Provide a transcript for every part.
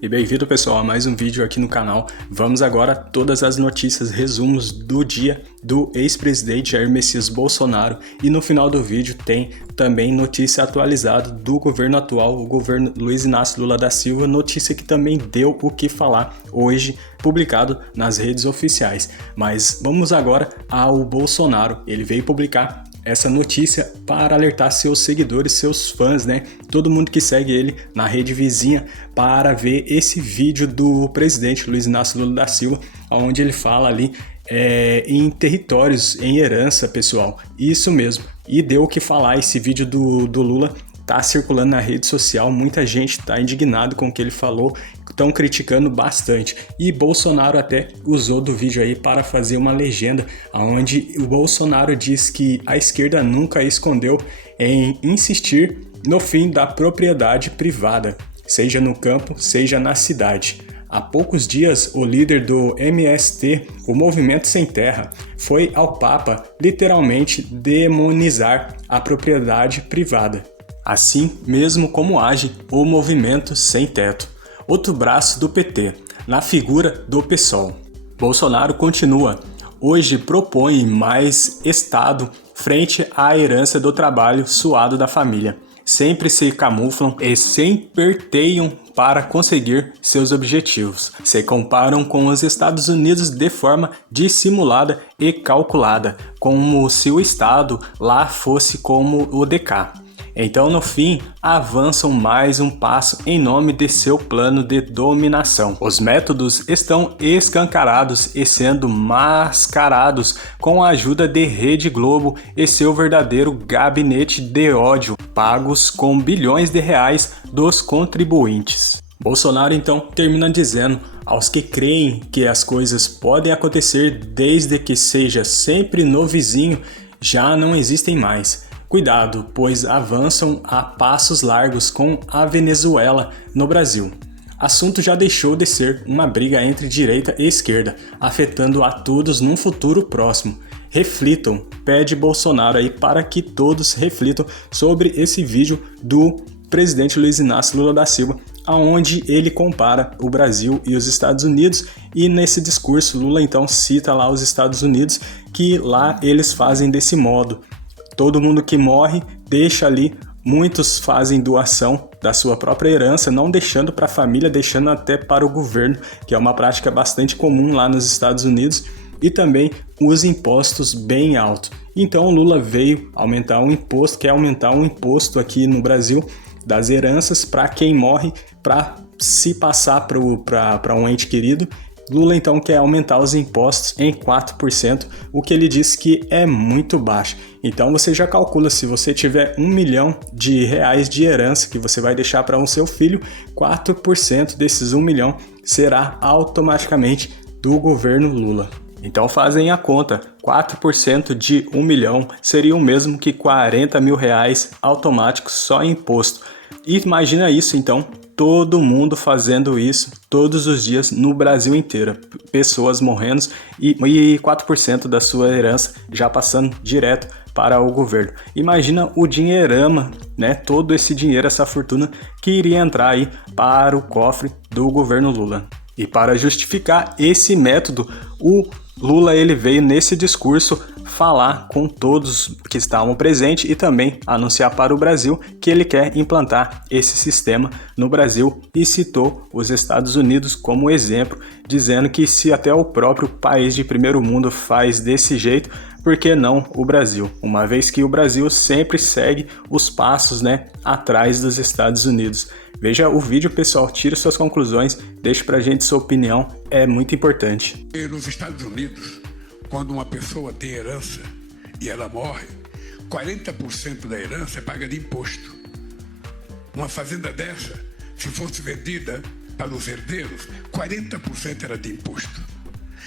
E bem-vindo, pessoal, a mais um vídeo aqui no canal. Vamos agora a todas as notícias, resumos do dia do ex-presidente Jair Messias Bolsonaro, e no final do vídeo tem também notícia atualizada do governo atual, o governo Luiz Inácio Lula da Silva, notícia que também deu o que falar hoje, publicado nas redes oficiais. Mas vamos agora ao Bolsonaro. Ele veio publicar essa notícia para alertar seus seguidores, seus fãs, né? Todo mundo que segue ele na rede vizinha para ver esse vídeo do presidente Luiz Inácio Lula da Silva, onde ele fala ali em territórios, em herança, pessoal. Isso mesmo. E deu o que falar esse vídeo do Lula. Tá circulando na rede social, muita gente tá indignado com o que ele falou, estão criticando bastante. E Bolsonaro até usou do vídeo aí para fazer uma legenda, onde o Bolsonaro diz que a esquerda nunca escondeu em insistir no fim da propriedade privada, seja no campo, seja na cidade. Há poucos dias, o líder do MST, o Movimento Sem Terra, foi ao Papa literalmente demonizar a propriedade privada. Assim mesmo como age o Movimento Sem Teto, outro braço do PT, na figura do PSOL. Bolsonaro continua. Hoje propõe mais Estado frente à herança do trabalho suado da família. Sempre se camuflam e se emperteiam para conseguir seus objetivos. Se comparam com os Estados Unidos de forma dissimulada e calculada, como se o Estado lá fosse como o DK. Então, no fim, avançam mais um passo em nome de seu plano de dominação. Os métodos estão escancarados e sendo mascarados com a ajuda de Rede Globo e seu verdadeiro gabinete de ódio, pagos com bilhões de reais dos contribuintes. Bolsonaro então termina dizendo aos que creem que as coisas podem acontecer desde que seja sempre no vizinho, já não existem mais. Cuidado, pois avançam a passos largos com a Venezuela no Brasil. Assunto já deixou de ser uma briga entre direita e esquerda, afetando a todos num futuro próximo. Reflitam, pede Bolsonaro aí para que todos reflitam sobre esse vídeo do presidente Luiz Inácio Lula da Silva, aonde ele compara o Brasil e os Estados Unidos, e nesse discurso Lula então cita lá os Estados Unidos, que lá eles fazem desse modo. Todo mundo que morre deixa ali, muitos fazem doação da sua própria herança, não deixando para a família, deixando até para o governo, que é uma prática bastante comum lá nos Estados Unidos, e também os impostos bem altos. Então o Lula veio aumentar um imposto, quer aumentar um imposto aqui no Brasil das heranças para quem morre, para se passar para um ente querido. Lula então quer aumentar os impostos em 4%, o que ele disse que é muito baixo. Então você já calcula, se você tiver R$1 milhão de herança que você vai deixar para um seu filho, 4% desses 1 milhão será automaticamente do governo Lula. Então fazem a conta, 4% de 1 milhão seria o mesmo que R$40 mil automáticos só em imposto. E imagina isso então, todo mundo fazendo isso todos os dias no Brasil inteiro. Pessoas morrendo e 4% da sua herança já passando direto para o governo. Imagina o dinheirama, né? Todo esse dinheiro, essa fortuna que iria entrar aí para o cofre do governo Lula. E para justificar esse método, o Lula ele veio nesse discurso falar com todos que estavam presentes e também anunciar para o Brasil que ele quer implantar esse sistema no Brasil, e citou os Estados Unidos como exemplo, dizendo que se até o próprio país de primeiro mundo faz desse jeito, por que não o Brasil? Uma vez que o Brasil sempre segue os passos, né, atrás dos Estados Unidos. Veja o vídeo, pessoal, tire suas conclusões, deixe pra gente sua opinião, é muito importante. Nos Estados Unidos, quando uma pessoa tem herança e ela morre, 40% da herança é paga de imposto. Uma fazenda dessa, se fosse vendida para os herdeiros, 40% era de imposto.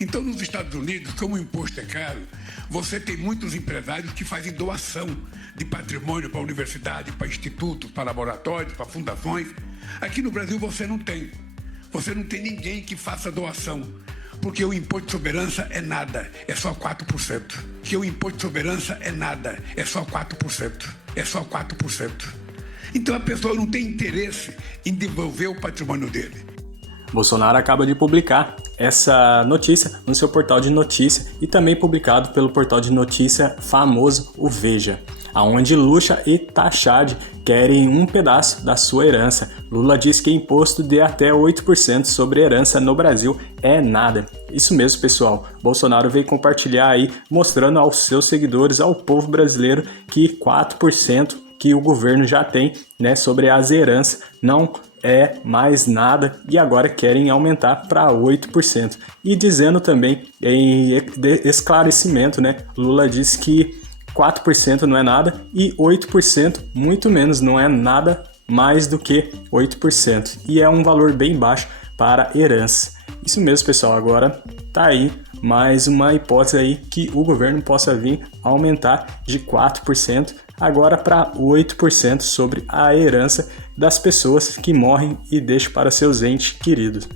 Então, nos Estados Unidos, como o imposto é caro, você tem muitos empresários que fazem doação de patrimônio para a universidade, para institutos, para laboratórios, para fundações. Aqui no Brasil você não tem. Você não tem ninguém que faça doação, porque o imposto de soberança é nada, é só 4%. Que o imposto de soberança é nada, é só 4%. É só 4%. Então a pessoa não tem interesse em devolver o patrimônio dele. Bolsonaro acaba de publicar essa notícia no seu portal de notícia e também publicado pelo portal de notícia famoso, o Veja, aonde Lucha e Tachad querem um pedaço da sua herança. Lula diz que imposto de até 8% sobre herança no Brasil é nada. Isso mesmo, pessoal. Bolsonaro veio compartilhar aí, mostrando aos seus seguidores, ao povo brasileiro, que 4% que o governo já tem, né, sobre as heranças não é mais nada, e agora querem aumentar para 8%. E dizendo também, em esclarecimento, né, Lula disse que 4% não é nada e 8% muito menos, não é nada mais do que 8%. E é um valor bem baixo para herança. Isso mesmo, pessoal. Agora tá aí mais uma hipótese aí que o governo possa vir aumentar de 4% agora para 8% sobre a herança das pessoas que morrem e deixam para seus entes queridos.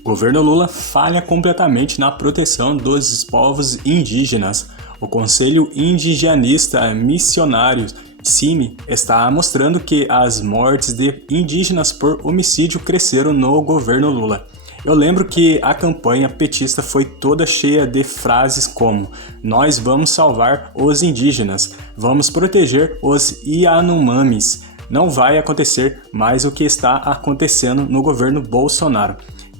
O governo Lula falha completamente na proteção dos povos indígenas. O Conselho Indigenista Missionário, CIMI, está mostrando que as mortes de indígenas por homicídio cresceram no governo Lula. Eu lembro que a campanha petista foi toda cheia de frases como: nós vamos salvar os indígenas, vamos proteger os Yanomamis. Não vai acontecer mais o que está acontecendo no governo Bolsonaro.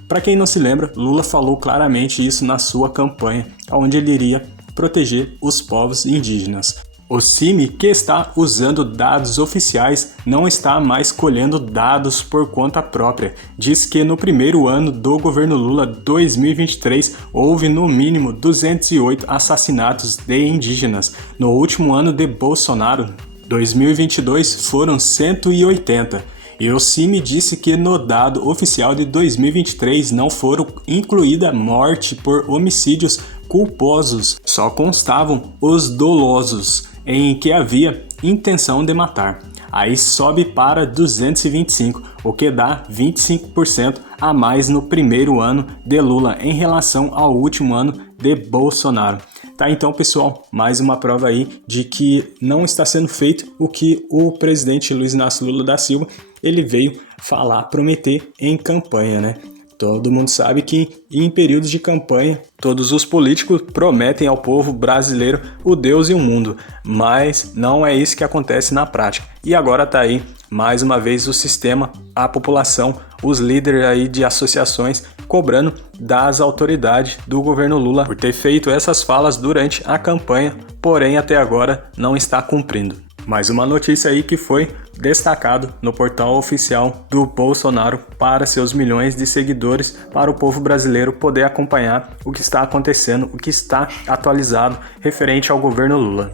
Para quem não se lembra, Lula falou claramente isso na sua campanha, onde ele iria proteger os povos indígenas. O CIMI, que está usando dados oficiais, não está mais colhendo dados por conta própria. Diz que no primeiro ano do governo Lula, 2023, houve no mínimo 208 assassinatos de indígenas. No último ano de Bolsonaro, 2022, foram 180. E o CIMI disse que no dado oficial de 2023 não foram incluída morte por homicídios culposos, só constavam os dolosos, em que havia intenção de matar. Aí sobe para 225, o que dá 25% a mais no primeiro ano de Lula em relação ao último ano de Bolsonaro. Tá, então, pessoal, mais uma prova aí de que não está sendo feito o que o presidente Luiz Inácio Lula da Silva ele veio falar, prometer em campanha, né? Todo mundo sabe que em períodos de campanha, todos os políticos prometem ao povo brasileiro o Deus e o mundo, mas não é isso que acontece na prática. E agora tá aí, mais uma vez, o sistema, a população, os líderes aí de associações cobrando das autoridades do governo Lula por ter feito essas falas durante a campanha, porém até agora não está cumprindo. Mais uma notícia aí que foi destacado no portal oficial do Bolsonaro para seus milhões de seguidores, para o povo brasileiro poder acompanhar o que está acontecendo, o que está atualizado referente ao governo Lula.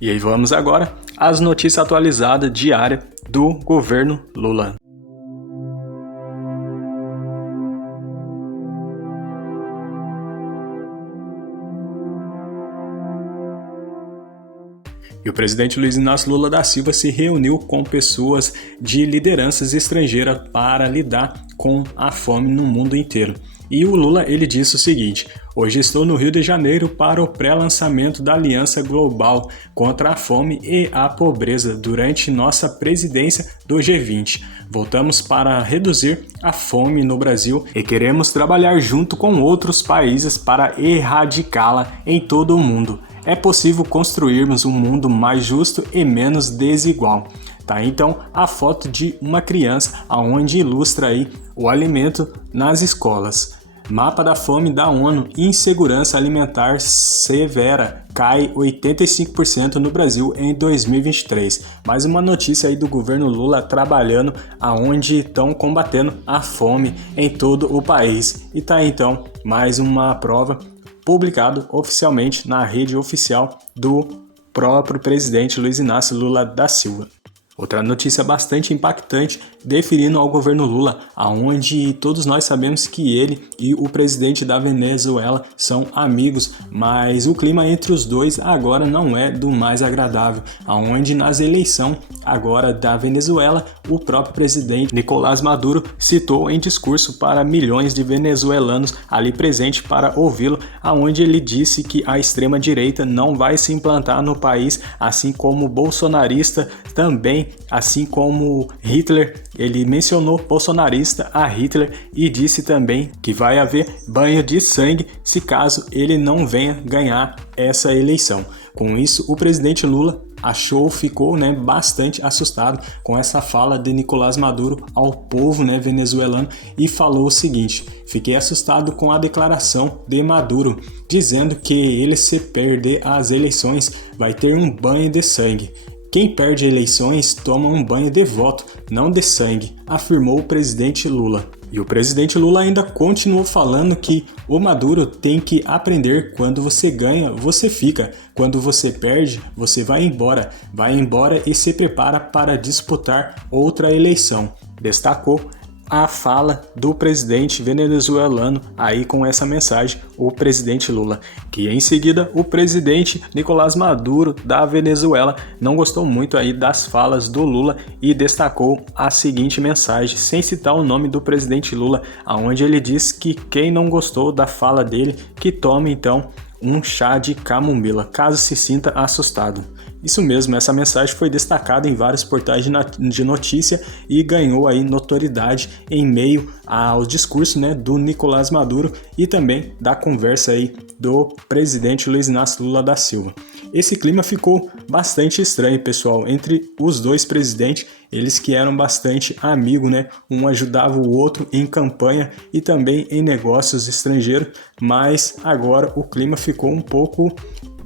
E aí vamos agora às notícias atualizadas diárias do governo Lula. E o presidente Luiz Inácio Lula da Silva se reuniu com pessoas de lideranças estrangeiras para lidar com a fome no mundo inteiro. E o Lula ele disse o seguinte: hoje estou no Rio de Janeiro para o pré-lançamento da Aliança Global contra a Fome e a Pobreza durante nossa presidência do G20. Voltamos para reduzir a fome no Brasil e queremos trabalhar junto com outros países para erradicá-la em todo o mundo. É possível construirmos um mundo mais justo e menos desigual. Tá, então a foto de uma criança aonde ilustra aí o alimento nas escolas. Mapa da fome da ONU: insegurança alimentar severa, cai 85% no Brasil em 2023. Mais uma notícia aí do governo Lula trabalhando aonde estão combatendo a fome em todo o país. E tá então mais uma prova publicado oficialmente na rede oficial do próprio presidente Luiz Inácio Lula da Silva. Outra notícia bastante impactante deferindo ao governo Lula, aonde todos nós sabemos que ele e o presidente da Venezuela são amigos, mas o clima entre os dois agora não é do mais agradável, aonde nas eleições agora da Venezuela, o próprio presidente Nicolás Maduro citou em discurso para milhões de venezuelanos ali presentes para ouvi-lo, aonde ele disse que a extrema-direita não vai se implantar no país, assim como o bolsonarista também assim como Hitler, ele mencionou bolsonarista a Hitler e disse também que vai haver banho de sangue se caso ele não venha ganhar essa eleição. Com isso, o presidente Lula ficou bastante assustado com essa fala de Nicolás Maduro ao povo venezuelano e falou o seguinte: fiquei assustado com a declaração de Maduro, dizendo que ele, se perder as eleições, vai ter um banho de sangue. Quem perde eleições toma um banho de voto, não de sangue, afirmou o presidente Lula. E o presidente Lula ainda continuou falando que o Maduro tem que aprender: quando você ganha, você fica. Quando você perde, você vai embora. Vai embora e se prepara para disputar outra eleição. Destacou a fala do presidente venezuelano aí com essa mensagem, o presidente Lula, que em seguida o presidente Nicolás Maduro da Venezuela não gostou muito aí das falas do Lula e destacou a seguinte mensagem, sem citar o nome do presidente Lula, aonde ele diz que quem não gostou da fala dele, que tome então um chá de camomila, caso se sinta assustado. Isso mesmo, essa mensagem foi destacada em vários portais de notícia e ganhou aí notoriedade em meio ao discurso do Nicolás Maduro e também da conversa aí do presidente Luiz Inácio Lula da Silva. Esse clima ficou bastante estranho, pessoal, entre os dois presidentes, eles que eram bastante amigos, um ajudava o outro em campanha e também em negócios estrangeiros, mas agora o clima ficou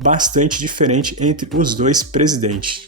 bastante diferente entre os dois presidentes.